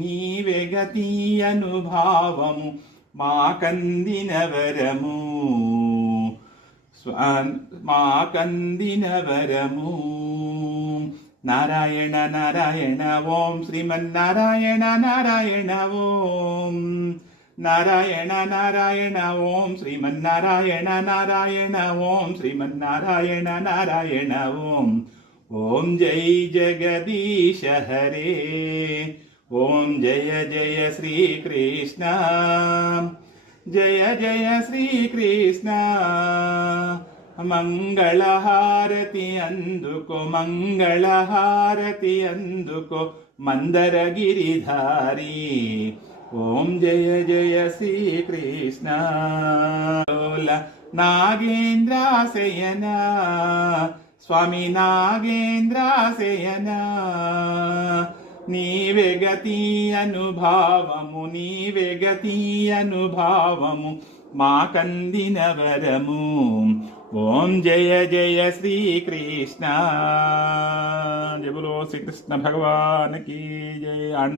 నీవే గతి అనుభావము మాకందిన వరము మాకందిన వరము. నారాయణ నారాయణ ఓం శ్రీమన్నారాయణ నారాయణ ఓం నారాయణ నారాయణ ఓం శ్రీమన్నారాయణ నారాయణ ఓం శ్రీమన్నారాయణ నారాయణ ఓం. ఓం జై జగదీశ హరే ఓం జయ జయ శ్రీకృష్ణ జయ జయ శ్రీకృష్ణ. మంగళహారతి అందుకో మంగళహారతి అందుకో మందరగిరిధారి. ఓం జయ జయ శ్రీకృష్ణ. నాగేంద్రాశయన స్వామి నాగేంద్రాశయన నీవే గతి అనుభావము నీవే గతి అనుభావము మాకందిన వరము. ఓం జయ జయ శ్రీకృష్ణ. జయ బోలో శ్రీకృష్ణ భగవాన్ కీ జయ.